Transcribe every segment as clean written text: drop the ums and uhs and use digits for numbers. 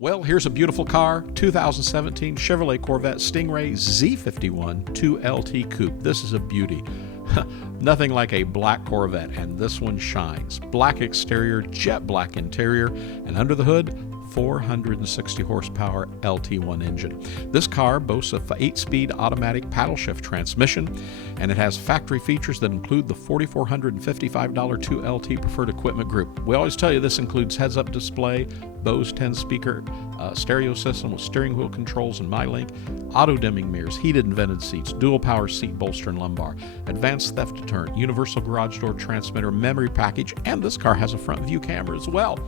Well, here's a beautiful car, 2017 Chevrolet Corvette Stingray Z51 2LT Coupe. This is a beauty. Nothing like a black Corvette, and this one shines. Black exterior, jet black interior, and under the hood, 460 horsepower LT1 engine. This car boasts a 8-speed automatic paddle shift transmission, and it has factory features that include the $4,455 2LT preferred equipment group. We always tell you this includes heads-up display, Bose 10-speaker stereo system with steering wheel controls and MyLink, auto-dimming mirrors, heated and vented seats, dual power seat bolster and lumbar, advanced theft deterrent, universal garage door transmitter, memory package, and this car has a front view camera as well.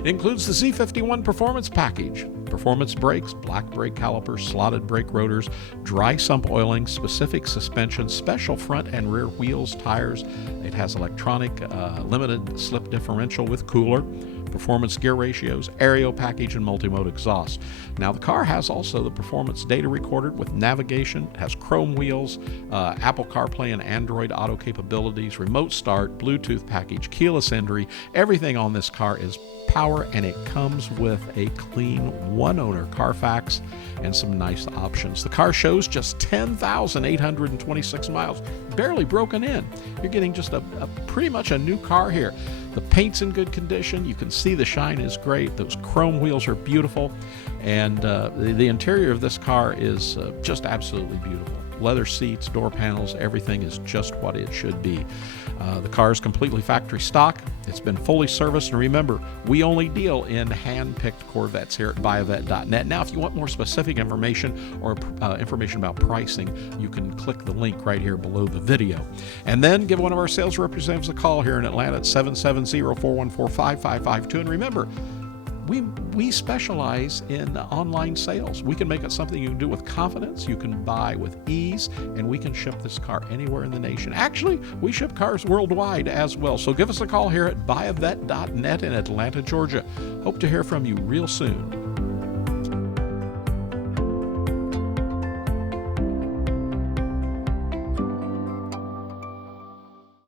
It includes the Z51 Performance Package, performance brakes, black brake calipers, slotted brake rotors, dry sump oiling, specific suspension, special front and rear wheels, tires. It has electronic limited slip differential with cooler, performance gear ratios, aero package, and multi-mode exhaust. Now the car has also the performance data recorder with navigation. It has chrome wheels, Apple CarPlay and Android Auto capabilities, remote start, Bluetooth package, keyless entry. Everything on this car is power, and it comes with a clean one-owner Carfax and some nice options. The car shows just 10,826 miles, barely broken in. You're getting just a pretty much a new car here. The paint's in good condition. You can see the shine is great. Those chrome wheels are beautiful. And the interior of this car is just absolutely beautiful. Leather seats, door panels, everything is just what it should be. The car is completely factory stock. It's been fully serviced. And remember, we only deal in hand-picked Corvettes here at buyavette.net. Now, if you want more specific information or information about pricing, you can click the link right here below the video. And then give one of our sales representatives a call here in Atlanta at 770-414-5552. And remember, we specialize in online sales. We can make it something you can do with confidence, you can buy with ease, and we can ship this car anywhere in the nation. Actually, we ship cars worldwide as well. So give us a call here at buyavette.net in Atlanta, Georgia. Hope to hear from you real soon.